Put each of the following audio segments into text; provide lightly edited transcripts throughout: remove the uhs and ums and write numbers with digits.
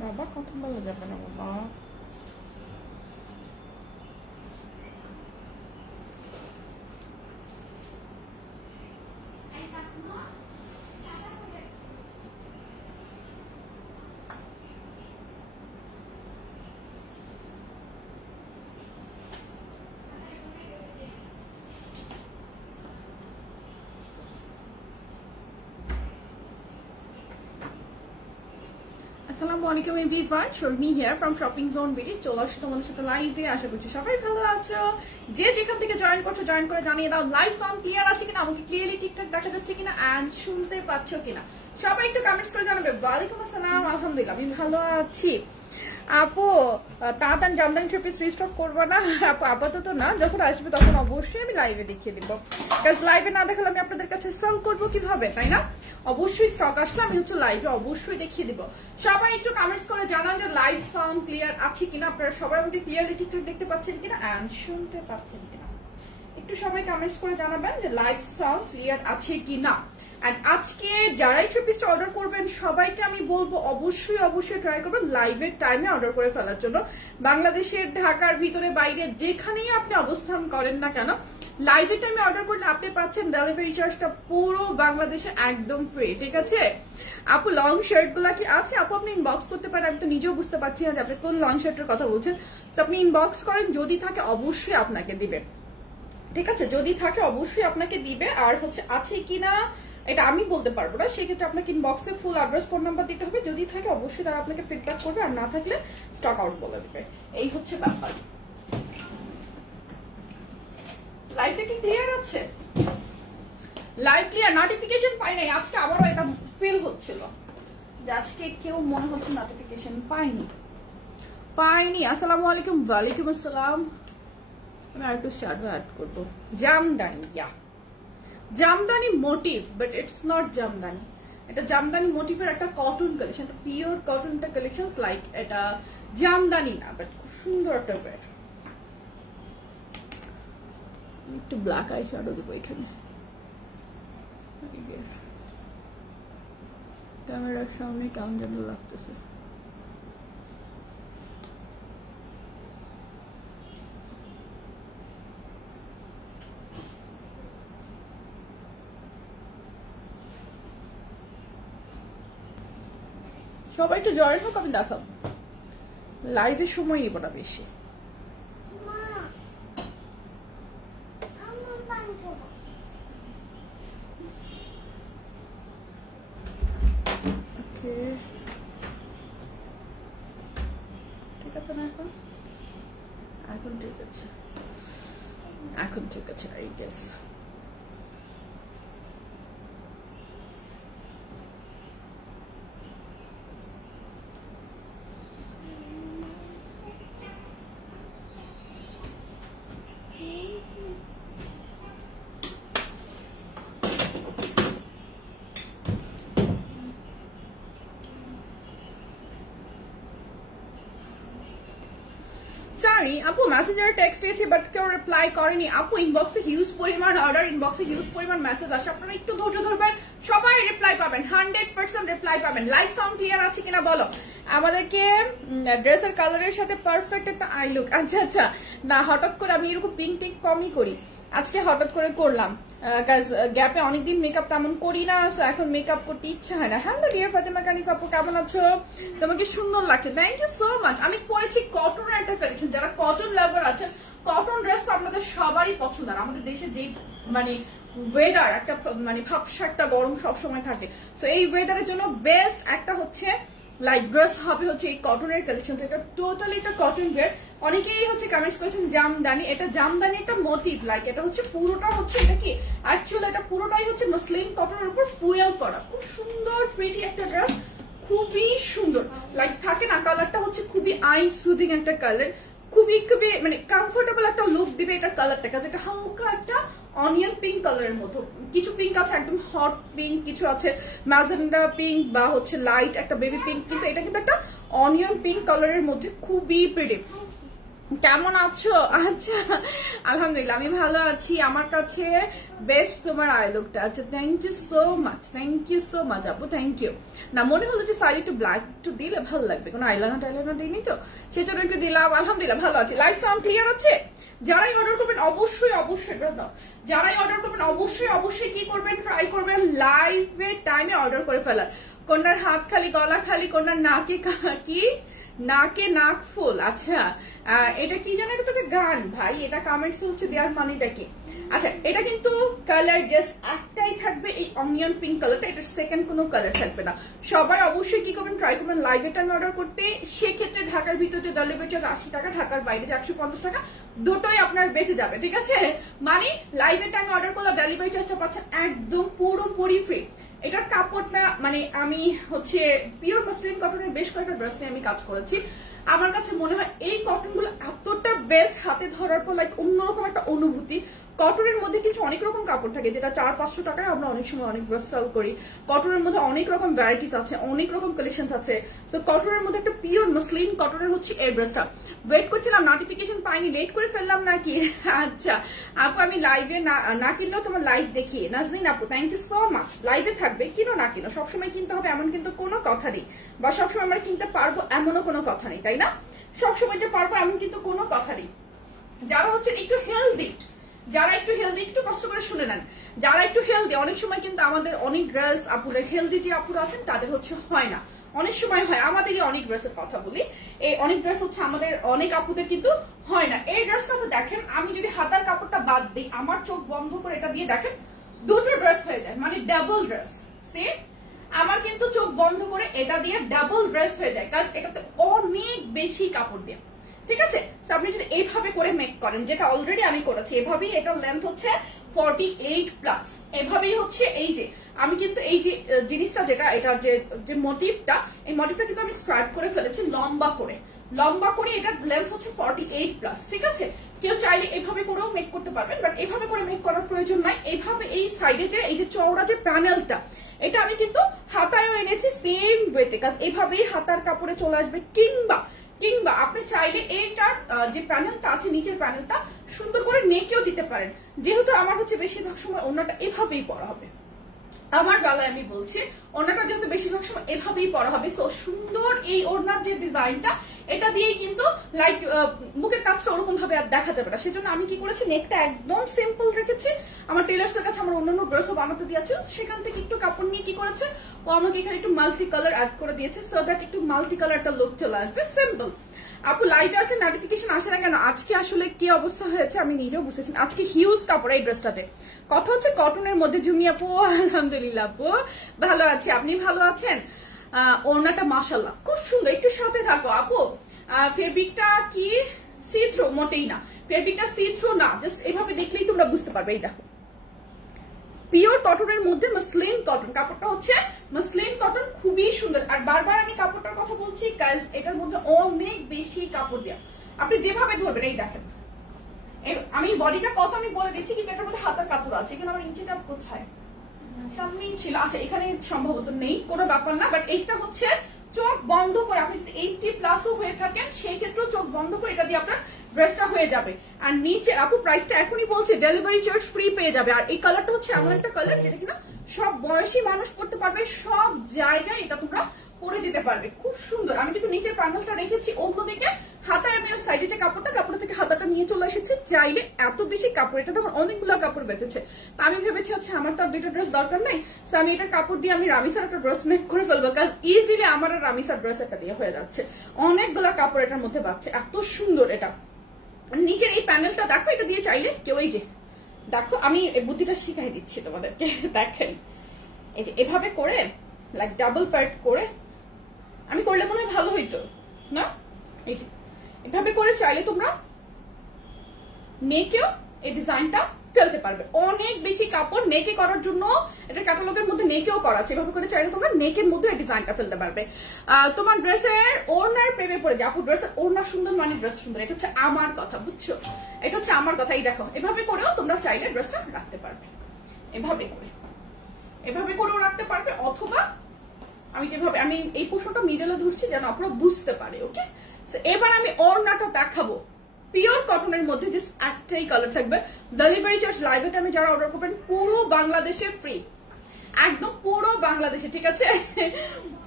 বাবা কথা বলা যাবে না বাবা। আসসালামু আলাইকুম everyone, Sharmi here from shopping zone BD. চলে আসছি তোমাদের সাথে লাইভে। আশা করছি সবাই ভালো আছো। যে যেখান থেকে জয়েন করছো জয়েন করে জানিয়ে দাও লাইভ সাউন্ড ক্লিয়ার আছে কিনা, আমাকে ক্লিয়ারলি ঠিকঠাক দেখা যাচ্ছে কিনা এন্ড শুনতে পাচ্ছ কিনা। সবাই একটু কমেন্টস করে জানাবে। ওয়ালাইকুম আসসালাম, আলহামদুলিল্লাহ আমি ভালো আছি। আপু তাড়াতাড়ি জামদানি থ্রি পিস রিস্টক করবো না আপু? আপাতত না, যখন আসবে তখন অবশ্যই আমি লাইভে দেখিয়ে দিব। লাইভে না দেখালে আমি আপনাদের কাছে সেল করবো কিভাবে, তাই না? অবশ্যই স্টক আসলে আমি হচ্ছে লাইভে অবশ্যই দেখিয়ে দিব। সবাই একটু কমেন্টস করে জানান যে লাইভ সাউন্ড ক্লিয়ার আছে কিনা, আপনারা সবাই আমাকে ক্লিয়ারলি ঠিকঠাক দেখতে পাচ্ছেন কিনা এন্ড শুনতে পাচ্ছেন কিনা। একটু সবাই কমেন্টস করে জানাবেন যে লাইভ সাউন্ড ক্লিয়ার আছে কিনা। এন্ড আজকে যারাই থ্রি পিসটা অর্ডার করবেন সবাইকে আমি বলবো অবশ্যই অবশ্যই ট্রাই করবেন লাইভের টাইমে অর্ডার করে ফেলার জন্য। বাংলাদেশের ঢাকার ভিতরে বাইরে যেখানেই আপনি অবস্থান করেন না কেন, লাইভের টাইমে অর্ডার করলে আপনি পাচ্ছেন ডেলিভারি চার্জটা পুরো বাংলাদেশে একদম ফ্রি, ঠিক আছে? আপু লং শার্ট গুলা কি আছে? আপু আপনি ইনবক্স করতে পারেন, আমি তো নিজেও বুঝতে পারছি না যে আপনি কোন লং শার্টের কথা বলছেন। আপনি ইনবক্স করেন, যদি থাকে অবশ্যই আপনাকে দিবে, ঠিক আছে? যদি থাকে অবশ্যই আপনাকে দিবে। আর হচ্ছে আছে কিনা এটা আমি বলতে পারবো না, সেক্ষেত্রে আপনাকে ইনবক্সে ফুল অ্যাড্রেস ফোন নাম্বার দিতে হবে। যদি থাকে অবশ্যই তারা আপনাকে ফিডব্যাক করবে, আর না থাকলে স্টক আউট বলে দেবে। এই হচ্ছে ব্যাপার। লাইভটা কি ক্লিয়ার আছে? Live clear? নোটিফিকেশন পাই নাই আজকে, আবারও এটা ফিল হচ্ছিল যে আজকে কেউ মনে হচ্ছে নোটিফিকেশন পাইনি। আসসালামু আলাইকুম। ওয়ালাইকুম আসসালাম। আমি আর একটু শ্যাডো অ্যাড করবো। Jamdani, jamdani motif, but it's not jamdani. এটা জামদানি মোটিভের একটা কটন কালেকশন, পিওর কটন একটা কালেকশন। লাইক এটা জামদানি না, বাট খুব সুন্দর একটা ব্যাট। একটু ব্ল্যাক আই শ্যাডো দেবো এখানে। ক্যামেরার সামনে কেমন যেন লাগতেছে। সবাই একটু জয়েন হোক, আমি দেখাবো। লাইভের সময় নিব না বেশি। ঠিক আছে না? এখন ঠিক আছে, এখন ঠিক আছে আই গেস। সরি আপু, মেসেঞ্জারে টেক্সট দিয়েছি বাট কেউ রিপ্লাই করেনি। আপু ইনবক্সে হিউজ পরিমাণ অর্ডার, ইনবক্সে হিউজ পরিমাণ মেসেজ আসে, আপনারা একটু ধৈর্য ধরবেন, সবাই রিপ্লাই পাবেন, 100% রিপ্লাই পাবেন। লাইভ সাউন্ড ক্লিয়ার আছে কিনা বলো। আমাদেরকে ড্রেসের কালারের সাথে পারফেক্ট একটা আই লুক। আচ্ছা আচ্ছা, না হঠাৎ করে আমি এরকম পিঙ্ক টিক কমই করি, আজকে হঠাৎ করে করলাম। গ্যাপে অনেকদিন মেকআপ তেমন করি না, সো এখন মেকআপ করতে ইচ্ছা হয় না। হ্যালো ডিয়ার ফাতেমা কানিস আপু, কেমন আছো? তোমাকে সুন্দর লাগছে, থ্যাংক ইউ সো মাচ। আমি পরেছি কটনের একটা কালেকশন, যারা কটন লাভার আছেন, কটন ড্রেস তো আপনাদের সবারই পছন্দ। আর আমাদের দেশে যে মানে ওয়েদার, একটা মানে ভাবসা একটা গরম সবসময় থাকে, সো এই ওয়েদারের জন্য বেস্ট একটা হচ্ছে লাইট ড্রেস হবে হচ্ছে এই কটনের কালেকশন। এটা টোটালি একটা কটন ড্রেস। অনেকেই হচ্ছে কমেন্টস করেছেন জামদানি, এটা জামদানি একটা মোটিভ। লাইক এটা হচ্ছে পুরোটা হচ্ছে, এটা কি অ্যাকচুয়ালি এটা পুরোটাই হচ্ছে মসলিন কটনের উপর ফুয়েল করা, খুব সুন্দর প্রিটি একটা ড্রেস, খুবই সুন্দর, লাইক থাকে না কালারটা হচ্ছে খুবই আই সুদিং একটা কালার, খুবই খুবই মানে কমফোর্টেবল একটা লুক দিবে এটা কালারটা, কাছে এটা হালকা একটা অনিয়ন পিঙ্ক কালারের মতো, কিছু পিঙ্ক আছে একদম হট পিঙ্ক, কিছু আছে ম্যাজেন্ডা পিঙ্ক বা হচ্ছে লাইট একটা বেবি পিঙ্ক, কিন্তু এটা কিন্তু একটা অনিয়ন পিঙ্ক কালারের মধ্যে খুবই প্রিটি। কেমন আছো? আচ্ছা আলহামদুলিল্লাহ আমি ভালো আছি, আমার কাছে বেস্ট তোমার আই লুকটা। আচ্ছা থ্যাংক ইউ সো মাচ আপু, থ্যাংক ইউ। না মনে হলো যে শাড়ি একটু ব্ল্যাক একটু দিলে ভালো লাগবে, কোনো আইলাইনার দিইনি তো সেই জন্য একটু দিলাম। আলহামদুলিল্লাহ ভালো আছি। লাইভ সাউন্ড ক্লিয়ার আছে? যারাই অর্ডার করবেন অবশ্যই যারাই অর্ডার করবেন অবশ্যই কি করবেন, ট্রাই করবেন লাইভে টাইমে অর্ডার করে ফেলার। কোনটার হাত খালি গলা খালি, কোনটার নাকে কি নাকে নাক ফুল। আচ্ছা এটা কি জানো, এটা তো একটা গান ভাই, এটা কমেন্টস হচ্ছে দেওয়ার মানেটা কি? আচ্ছা এটা কিন্তু কালার জাস্ট একটাই থাকবে, এই অনিয়ন পিঙ্ক কালারটা, এটা সেকেন্ড কোনো কালার থাকবে না। সবাই অবশ্যই কি করবেন, ট্রাই করবেন লাইভে টাইম অর্ডার করতে। সেক্ষেত্রে ঢাকার ভিতরে যে ডেলিভারি চার্জ 80 টাকা, ঢাকার বাইরে যে 150 টাকা, দুটোই আপনার বেঁচে যাবে, ঠিক আছে? মানে লাইভে টাইম অর্ডার করলে ডেলিভারি চার্জটা পাচ্ছেন একদম পুরোপুরি ফ্রি। এটার কাপড়টা মানে আমি হচ্ছে পিওর মাসলিন কটনের বেশ কয়েকটা ড্রেস নিয়ে আমি কাজ করেছি, আমার কাছে মনে হয় এই কটন গুলো এতটা বেস্ট, হাতে ধরার পর লাইক অন্যরকম একটা অনুভূতি। কটনের মধ্যে কিছু অনেক রকম কাপড় থাকে যেটা 400-500 টাকায় আমরা অনেক সময় অনেক ড্রেস সেল করি। কটনের মধ্যে অনেক রকম ভ্যারাইটিস আছে, অনেক রকম কালেকশন আছে। সো কটনের মধ্যে একটা পিওর মাসলিন কটনের হচ্ছে এই ড্রেসটা। ওয়েট করছিলাম, নোটিফিকেশন পাইনি, লেট করে ফেললাম নাকি? আচ্ছা আপু আমি লাইভে না কিনলেও তোমার লাইভ দেখি। নাজনীন আপু থ্যাংক ইউ সো মাচ। লাইভে থাকবে, কিনো না কিনো সবসময় কিনতে হবে এমন কিন্তু কোনো কথা নেই, বা সবসময় আমরা কিনতে পারবো এমনও কোনো কথা নেই, তাই না? সবসময় যে পারবো এমন কিন্তু কোনো কথা নেই। যারা হচ্ছে একটু হেলদি, একটু কষ্ট করে শুনে নেন, যারা একটু হেলদি, অনেক সময় কিন্তু আমাদের অনেক ড্রেস আপুদের হেলদি যে আপুরা আছেন তাদের হচ্ছে হয় না, অনেক সময় হয়। আমাদেরই অনেক ড্রেসের কথা বলি, এই অনেক ড্রেস হচ্ছে আমাদের অনেক আপুদের কিন্তু হয় না। এই ড্রেসটা তো দেখেন, আমি যদি হাতার কাপড়টা বাদ দিই, আমার চোখ বন্ধ করে এটা দিয়ে দেখেন দুটো ড্রেস হয়ে যায়, মানে ডাবল ড্রেস। সেম আমার কিন্তু চোখ বন্ধ করে এটা দিয়ে ডাবল ড্রেস হয়ে যায়, কারণ এটাতে অনেক বেশি কাপড় দিয়ে, ঠিক আছে? আপনি যদি এইভাবে করে মেক করেন, যেটা অলরেডি আমি করেছি, এভাবেই এটার লেন্থ হচ্ছে 48+, এভাবেই হচ্ছে এই যে আমি কিন্তু এই যে জিনিসটা যেটা এটার যে মোটিভটা, এই মোটিভটা কিন্তু আমি স্ক্রাইব করে ফেলেছি লম্বা করে এটার লেন্থ হচ্ছে 48+, ঠিক আছে? কেউ চাইলে এইভাবে করেও মেক করতে পারবেন, বাট এইভাবে করে মেক করার প্রয়োজন নাই। এইভাবে এই সাইডে যে এই যে চওড়া যে প্যানেলটা, এটা আমি কিন্তু হাতায়ও এনেছি সেম ওয়েতে, কাজ এইভাবেই হাতার কাপড়ে চলে আসবে। কিংবা আপনি চাইলে এইটার যে প্যানেলটা আছে, নিচের প্যানেলটা সুন্দর করে নেকেও দিতে পারেন। যেহেতু আমার হচ্ছে বেশিরভাগ সময় ওনাটা এভাবেই পরা হবে, আমার বেলায় আমি বলছি ওড়নাটা যেহেতু বেশিরভাগ সময় এভাবেই পরা হবে, সো সুন্দর এই ওড়নার যে ডিজাইনটা, এটা দিয়েই কিন্তু লাইক মুখের কাজটা ওরকম ভাবে আর দেখা যাবে না। সেজন্য আমি কি করেছি, নেকটা একদম সিম্পল রেখেছি। আমার টেলার্সের কাছে আমার অন্যান্য ড্রেসও বানাতে দিয়েছিল, সেখান থেকে একটু কাপড় নিয়ে কি করেছে, ও আমাকে এখানে একটু মাল্টি কালার অ্যাড করে দিয়েছে, সো দ্যাট একটু মাল্টি কালার একটা লুক চলে আসবে। সিম্পল। আপু লাইভে আছে, নোটিফিকেশন আসে না কেন? আজকে আসলে কি অবস্থা হয়েছে আমি নিজেও বুঝতেছি। আজকে হিউজ কাপড় এই ড্রেসটাতে, কথা হচ্ছে কটনের মধ্যে। জুমি আপু আলহামদুলিল্লাহ আপু ভালো আছি, আপনি ভালো আছেন? ওড়নাটা মাশাআল্লাহ খুব সুন্দর, একটু সাথে থাকো আপু। ফেব্রিকটা কি সি থ্রু? মোটেই না, ফেব্রিকটা সি থ্রু না, জাস্ট এভাবে দেখলেই তোমরা বুঝতে পারবে। এই দেখো পিওর কটনের মধ্যে মাসলিন কটন, কাপড়টা হচ্ছে মাসলিন কটন, খুবই সুন্দর। আর বারবার আমি কাপড়টার কথা বলছি গাইস, এটার মধ্যে অনেক বেশি কাপড় দেয়া, আপনি যেভাবে ধরবেন। এই দেখেন আমি বডিটা কত আমি বলে দিচ্ছি, কিন্তু এটার মধ্যে হাতার কাপড় আছে। এখানে আমার ইঞ্চিটা কোথায়, সামনেই ছিল, আচ্ছা এখানে সম্ভবত নেই, কোনো ব্যাপার না। বাট এইটা হচ্ছে চোখ বন্ধ করে, আপনি যদি 80+ হয়ে থাকেন সেই ক্ষেত্রেও চোখ বন্ধ করে এটা দিয়ে আপনার ড্রেসটা হয়ে যাবে। আর নিচে আপু প্রাইসটা এখনই বলছে, ডেলিভারি চার্জ ফ্রি পেয়ে যাবে। আর এই কালারটা হচ্ছে এমন একটা কালার যেটা কিনা সব বয়সী মানুষ পড়তে পারবে, সব জায়গায় এটা তোমরা পরে যেতে পারবে, খুব সুন্দর। আমি কিন্তু নিচের প্যানেলটা রেখেছি অন্যদিকে, হাতায় আমি সাইডে যে কাপড়টা থেকে হাতাটা নিয়ে চলে এসেছি। চাইলে এত বেশি কাপড়, এটা তো আমার অনেকগুলো কাপড় বেঁচেছে, তা আমি ভেবেছি হচ্ছে আমার তো আর দুইটা ড্রেস দরকার নাই, তো আমি এটার কাপড় দিয়ে আমি রামিসার একটা ড্রেস মেক করে ফেলবো, কাজ ইজিলি আমার আর রামিসার ড্রেস একটা দিয়ে হয়ে যাচ্ছে। অনেকগুলো কাপড় এটার মধ্যে পাচ্ছে, এত সুন্দর। এটা নিচের এই প্যানেলটা দেখো, এটা দিয়ে চাইলে কেউ, এই যে দেখো আমি বুদ্ধিটা শিখাই দিচ্ছি তোমাদেরকে, দেখেন এই যে এভাবে করে লাইক ডাবল পার্ট করে আমি করলে মনে হয় ভালো হইতো না? এই যে এভাবে করে চাইলে তোমরা নেকেও এই ডিজাইনটা ফেলতে পারবে। অনেক বেশি কাপড় নেকে করার জন্য, এটা ক্যাটালগের মধ্যে নেকেও করা আছে, এভাবে করে চাইলে তোমরা নেকের মধ্যে এই ডিজাইনটা ফেলতে পারবে। তোমার ড্রেসের ওড়নার প্রেমে পড়ে যায়, আপু ড্রেসের ওড়না সুন্দর মানে ড্রেস সুন্দর, এটা হচ্ছে আমার কথা, বুঝছো? এটা হচ্ছে আমার কথা। এই দেখো, এভাবে করেও তোমরা চাইলে ড্রেসটা রাখতে পারবে, এভাবে করেও রাখতে পারবে, অথবা আমি যেভাবে আমি এই পোশাকটা মিডলে ধরছি যেন আপনারা বুঝতে পারে। ওকে, এবার আমি ওড়নাটা দেখাবো পিওর কটনের মধ্যে, জাস্ট একটাই কালার থাকবে। ডেলিভারি চার্জ লাইভ আমি যারা অর্ডার করবেন পুরো বাংলাদেশে ফ্রি, একদম পুরো বাংলাদেশে, ঠিক আছে?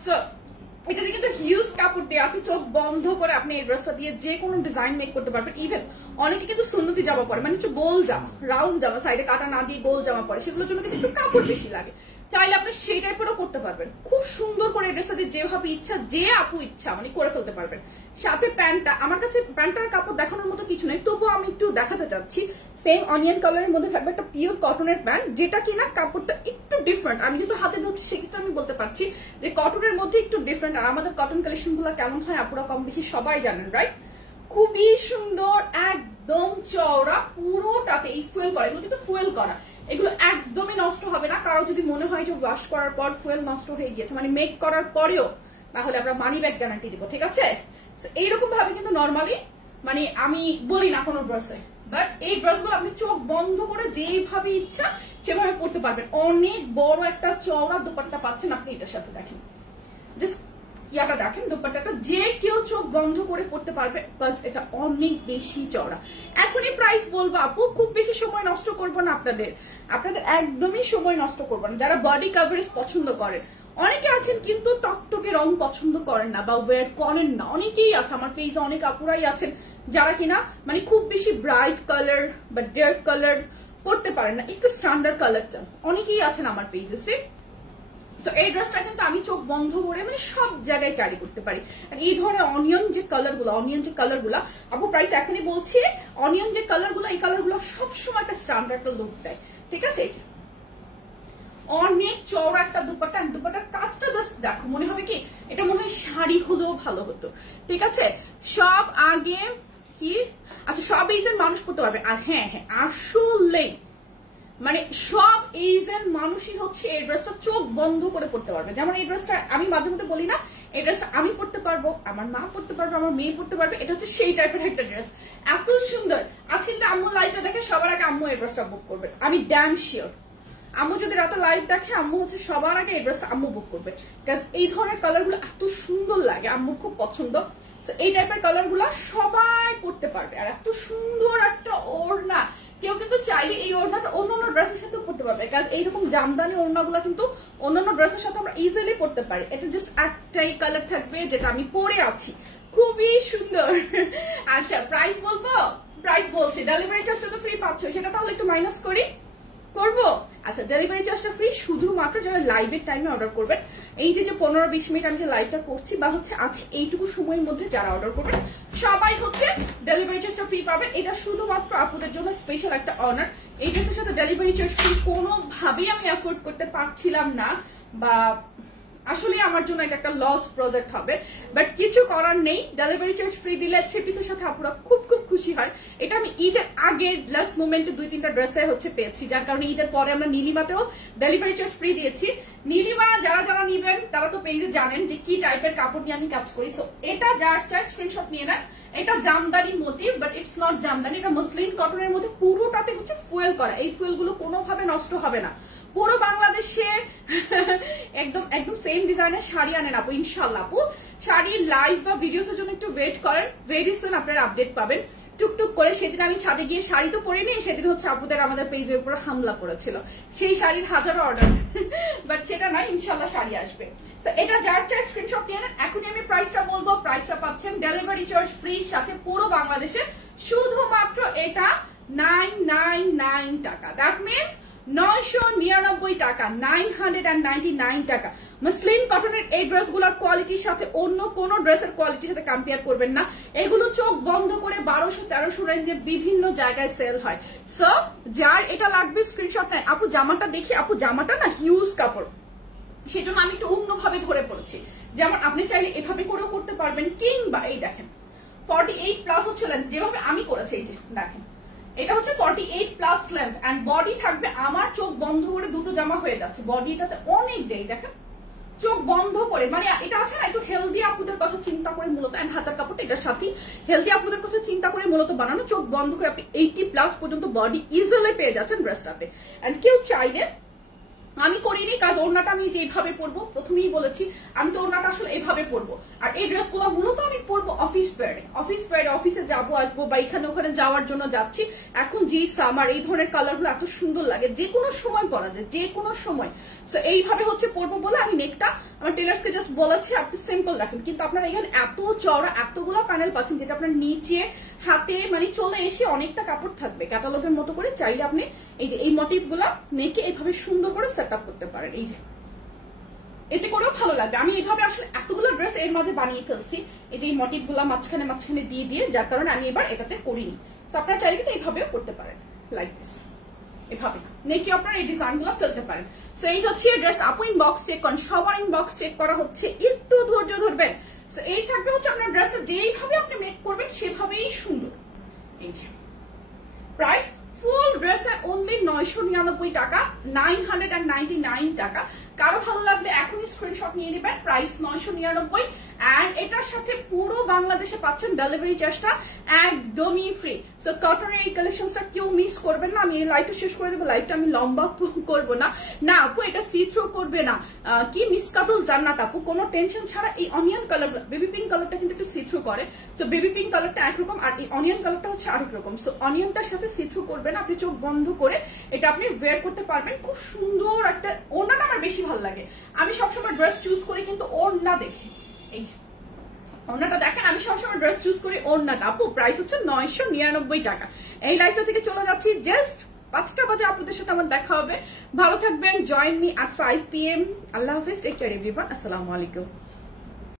সো এটাতে কিন্তু হিউজ কাপড় দেওয়া আছে, চোখ বন্ধ করে আপনি এই ড্রেসটা দিয়ে যে কোনো ডিজাইন মেক করতে পারবেন। ইভেন অনেকে কিন্তু সুন্নতি জামা পরে, মানে হচ্ছে গোল জামা, রাউন্ড জামা, সাইডে কাটা না দিয়ে গোল জামা পরে, সেগুলোর জন্য কিন্তু একটু কাপড় বেশি লাগে, চাইলে আপনি সেই টাইপেরও করতে পারবেন। খুব সুন্দর করে এই ড্রেসটা দিয়ে যেভাবে ইচ্ছা, যে আপু ইচ্ছা মানে করে ফেলতে পারবেন। সাথে প্যান্টটা, আমার কাছে প্যান্টটার কাপড় দেখানোর মতো কিছু নেই, তবুও আমি একটু দেখাতে চাচ্ছি। সেম অনিয়ন কালারের মধ্যে থাকবে একটা পিওর কটনের প্যান্ট, যেটা কিনা কাপড়টা একটু ডিফারেন্ট। আমি যেহেতু হাতে ধরছি সেক্ষেত্রে আমি বলতে পারছি যে কটনের মধ্যে একটু ডিফারেন্ট। আর আমাদের কটন কালেকশন গুলো কেমন হয় আপুরা কম বেশি সবাই জানেন, রাইট? খুবই সুন্দর, একদম চওড়া, পুরোটাতে এই ফুয়েল করা, এগুলো কিন্তু ফুয়েল করা, এগুলো একদমই নষ্ট হবে না। কারো যদি মনে হয় যে ওয়াশ করার পর ফুয়েল নষ্ট হয়ে গিয়েছে, মানে মেক করার পরেও, তাহলে আমরা মানি ব্যাক গ্যারান্টি দিব, ঠিক আছে? এইরকম ভাবে কিন্তু নর্মালি মানে আমি বলি না কোনো ড্রেসে, বাট এই ড্রেসগুলো আপনি চোখ বন্ধ করে যেভাবে ইচ্ছা সেভাবে পড়তে পারবেন। অনেক বড় একটা চওড়া দোপাট্টা পাচ্ছেন আপনি এটার সাথে, দেখেন জাস্ট ইয়াটা দেখেন, দোপাট্টাটা যে কেউ চোখ বন্ধ করে পড়তে পারবে, বাস এটা অনেক বেশি চওড়া। এখনই প্রাইস বলবো আপু, খুব বেশি সময় নষ্ট করবো না আপনাদের একদমই সময় নষ্ট করবো না। যারা বডি কভারেজ পছন্দ করেন, অনেকে আছেন কিন্তু টকটকে রং পছন্দ করেন না বা ওয়্যার করেন না, অনেকেই আছে আমার পেজে, অনেক আপুরাই আছেন যারা কিনা মানে খুব বেশি ব্রাইট কালার বা ডার্ক কালার করতে পারেন না, একটু স্ট্যান্ডার্ড কালার চান, অনেকেই আছেন আমার পেজে। তো এই ড্রেসটা কিন্তু আমি চোখ বন্ধ করে মানে সব জায়গায় ক্যারি করতে পারি। আর এই ধরনের অনিয়ন যে কালারগুলো আপু প্রাইস এখনই বলছি, অনিয়ন যে কালারগুলো, এই কালারগুলো সবসময় একটা স্ট্যান্ডার্ড লুক দেয়, ঠিক আছে? এটা অনেক চওড়া একটা দুপাট্টা, দুপাট্টার কাজটা জাস্ট দেখো, মনে হবে কি এটা মনে হয় শাড়ি হলেও ভালো হতো, ঠিক আছে? সব আগে কি, আচ্ছা সব এইজের মানুষ পড়তে পারবে। আর হ্যাঁ হ্যাঁ, আসলেই মানে সব এইজের মানুষই হচ্ছে এই ড্রেসটা চোখ বন্ধ করে পড়তে পারবে। যেমন এই ড্রেসটা আমি মাঝে মধ্যে বলি না, এই ড্রেসটা আমি পড়তে পারবো, আমার মা পড়তে পারবে, আমার মেয়ে পড়তে পারবে, এটা হচ্ছে সেই টাইপের একটা ড্রেস, এত সুন্দর। আজকে কিন্তু আম্মু লাইভটা দেখে সবার আগে আম্মু এই ড্রেসটা বুক করবে, আমি ড্যাম শিওর। আম্মু যদি রাতে লাইভ দেখে, আম্মু হচ্ছে সবার আগে এই ড্রেসটা আম্মু বুক করবে, কারণ এই ধরনের কালার গুলো এত সুন্দর লাগে, আম্মু খুব পছন্দ। এই টাইপের কালার গুলা সবাই পড়তে পারবে। আর এত সুন্দর একটা ওড়না, কেউ কিন্তু চাইলে এই ওড়নাটা অন্যান্য ড্রেসের সাথে পড়তে পারবে, কারণ এইরকম জামদানি ওড়নাগুলো কিন্তু অন্যান্য ড্রেসের সাথে আমরা ইজিলি পড়তে পারি। এটা জাস্ট একটাই কালার থাকবে যেটা আমি পরে আছি, খুবই সুন্দর। আচ্ছা প্রাইস বলবো, প্রাইস বলছি, ডেলিভারি চার্জটা তো ফ্রি পাচ্ছ, সেটা তাহলে একটু মাইনাস করবো। আচ্ছা ডেলিভারি চার্জটা ফ্রি শুধুমাত্র যারা লাইভের টাইমে অর্ডার করবেন। এই যে 15-20 মিনিট আমি যে লাইভটা করছি বা হচ্ছে আজ এইটুকু সময়ের মধ্যে যারা অর্ডার করবেন সবাই হচ্ছে ডেলিভারি চার্জটা ফ্রি পাবেন। এটা শুধুমাত্র আপুদের জন্য স্পেশাল একটা অনার। এই ড্রেসের সাথে ডেলিভারি চার্জ ফ্রি কোনোভাবেই আমি অ্যাফোর্ড করতে পারছিলাম না, বা আসলে আমার জন্য এটা একটা লস প্রজেক্ট হবে, বাট কিছু করার নেই। ডেলিভারি চার্জ ফ্রি দিলে 3 পিসের সাথে আপুরা খুব খুব খুশি হয়। এটা আমি ঈদের আগে লাস্ট মোমেন্টে 2-3টা ড্রেসে হচ্ছে পেয়েছি, যার কারণে ঈদের পরে আমরা নীলিমাতেও ডেলিভারি চার্জ ফ্রি দিয়েছি। নীলিমা যারা নিবেন তারা তো পেজে জানেন যে কি টাইপের কাপড় নিয়ে আমি কাজ করি। সো এটা যার চাই স্ক্রিনশট নিয়ে নেন। এটা jamdani motif, but it's not jamdani, এটা মসলিন কটনের মধ্যে পুরোটাতে হচ্ছে ফুয়েল করা। এই ফুয়েল গুলো কোনোভাবে নষ্ট হবে না। পুরো বাংলাদেশে একদম একদম সেম ডিজাইনের শাড়ি আনেন আপু, ইনশাল্লাহ আপু। শাড়ির লাইভ বা ভিডিওস এর জন্য একটু ওয়েট করেন, ভেরি সুন আপনারা আপডেট পাবেন টুকটুক করে। সেদিন আমি ছাদে গিয়ে শাড়ি তো পরিনি, সেদিন হচ্ছে আপুদের আমাদের পেজের উপর হামলা করেছিল, সেই শাড়ির হাজারো অর্ডার, বাট সেটা নয়, ইনশাল্লাহ শাড়ি আসবে। তো এটা যার চাই স্ক্রিনশট নিয়ে নেন। এখনই আমি প্রাইসটা বলবো, প্রাইসটা পাচ্ছেন ডেলিভারি চার্জ ফ্রি সাথে পুরো বাংলাদেশে শুধুমাত্র এটা 999 টাকা। দ্যাট মিনস 999 টাকা, 999 টাকা। মসলিন কটনের এই ড্রেসগুলোর কোয়ালিটির সাথে অন্য কোন ড্রেসের কোয়ালিটির সাথে কম্পেয়ার করবেন না। এগুলো চোখ বন্ধ করে 1200-1300 রেঞ্জে বিভিন্ন জায়গায় সেল হয়। সো যার এটা লাগবে স্ক্রিনশট নেয়। আপু জামাটা দেখি, আপু জামাটা না হিউজ কাপড়, সেজন্য আমি একটু অন্যভাবে ধরে পড়েছি। যেমন আপনি চাইলে এভাবে করেও করতে পারবেন, কিংবা এই দেখেন 48+ হচ্ছিলেন যেভাবে আমি করেছি, এই যে দেখেন এটা হচ্ছে 48+ লেন্থ এন্ড বডি থাকবে, আমার চোখ বন্ধ করে দুটো জামা হয়ে যাচ্ছে, বডিটাতে অনেক দেই দেখেন, চোখ বন্ধ করে, মানে এটা আছে না একটু হেলদি আপুদের কথা চিন্তা করে মূলত, এন্ড হাতার কাপড়টা এটার সাথে হেলদি আপুদের কথা চিন্তা করে মূলত বানানো, চোখ বন্ধ করে আপনি 80+ পর্যন্ত বডি ইজিলি পেয়ে যাচ্ছেন ড্রেসটাতে। এন্ড কেউ চাইলে, আমি করিনি কাজ, ওড়নাটা আমি যেভাবে পরবো প্রথমেই বলেছি, আমি তো ওড়নাটা আসলে এইভাবে পরবো, আর এই ড্রেসগুলো মূলত আমি পরবো অফিস ওয়্যারে, অফিসে যাবো আসবো বা এখানে ওখানে যাওয়ার জন্য যাচ্ছি। এখন যে সামার এই ধরনের কালারগুলো এত সুন্দর লাগে, যে কোনো সময় পরা যায়, যে কোনো সময়। সো এইভাবে হচ্ছে পরবো বলে আমি নেকটা আমার টেলার্সকে জাস্ট বলেছি আপনি সিম্পল রাখেন, কিন্তু আপনারা এখানে এত চওড়া এতগুলো প্যানেল পাচ্ছেন, যেটা আপনার নিচে হাতে মানে চলে এসে অনেকটা কাপড় থাকবে ক্যাটালগের মতো করে। চাইলে আপনি এই যে এই মোটিভ গুলা নেকে এইভাবে সুন্দর করে সেট আপ করতে পারেন, এই যে এতে করেও ভালো লাগবে। আমি এইভাবে আসলে এতগুলো ড্রেস এর মাঝে বানিয়ে ফেলছি, এই যে এই মোটিভ গুলা মাঝখানে মাঝখানে দিয়ে দিয়ে, যার কারণে আমি এবার এটাতে করিনি। তো আপনারা চাইলে কিন্তু এইভাবেও করতে পারেন, লাইক দিস, এভাবে নেকি আপনারা এই ডিজাইন গুলো ফেলতে পারেন। তো এই হচ্ছে ড্রেস। আপু ইনবক্স চেক করেন, সবার ইনবক্স চেক করা হচ্ছে, একটু ধৈর্য ধরবেন। তো এই থাকবে হচ্ছে আপনার ড্রেসের যেইভাবে আপনি মেক করবেন সেভাবেই সুন্দর। এই যে প্রাইস ফুল ড্রেসে অনলি 999 টাকা, 999 টাকা। কারো ভালো লাগলে এখনই স্ক্রিনশট নিয়ে নেবেন, প্রাইস 999। এন্ড এটার সাথে পুরো বাংলাদেশে পাচ্ছেন ডেলিভারি চার্জটা একদমই ফ্রি। সো কটনের এই কালেকশনটা কেউ মিস করবেন না। আমি এই লাইভটা শেষ করে দেবো, লাইভটা আমি লম্বা করব না। না আপু এটা সি থ্রু করবে না, কি মিসকাবুল জান্নাত আপু, কোনো টেনশন ছাড়া। এই অনিয়ন কালার, বেবি পিঙ্ক কালারটা কিন্তু একটু সি থ্রু করে। সো বেবি পিঙ্ক কালারটা একরকম, আর এই অনিয়ন কালারটা হচ্ছে আরেক রকম। সো অনিয়নটার সাথে সি থ্রু করবেন, আপনি চোখ বন্ধ করে এটা আপনি ওয়্যার করতে পারবেন। খুব সুন্দর একটা, ওড়নাটা আমার বেশি ভালো লাগে। আমি সবসময় ড্রেস চুজ করি কিন্তু ওড়না দেখে, এই যে ওড়নাটা দেখেন, আমি সবসময় ড্রেস চুজ করি ওড়নাটা। আপু প্রাইস হচ্ছে 999 টাকা। এই লাইভটা থেকে চলে যাচ্ছি, জাস্ট 5টা বাজে আপনাদের সাথে আমার দেখা হবে। ভালো থাকবেন, জয়েন মি at 5 PM। আল্লাহ হাফিজ, টেক কেয়ার এভরিওয়ান, আসসালামু আলাইকুম।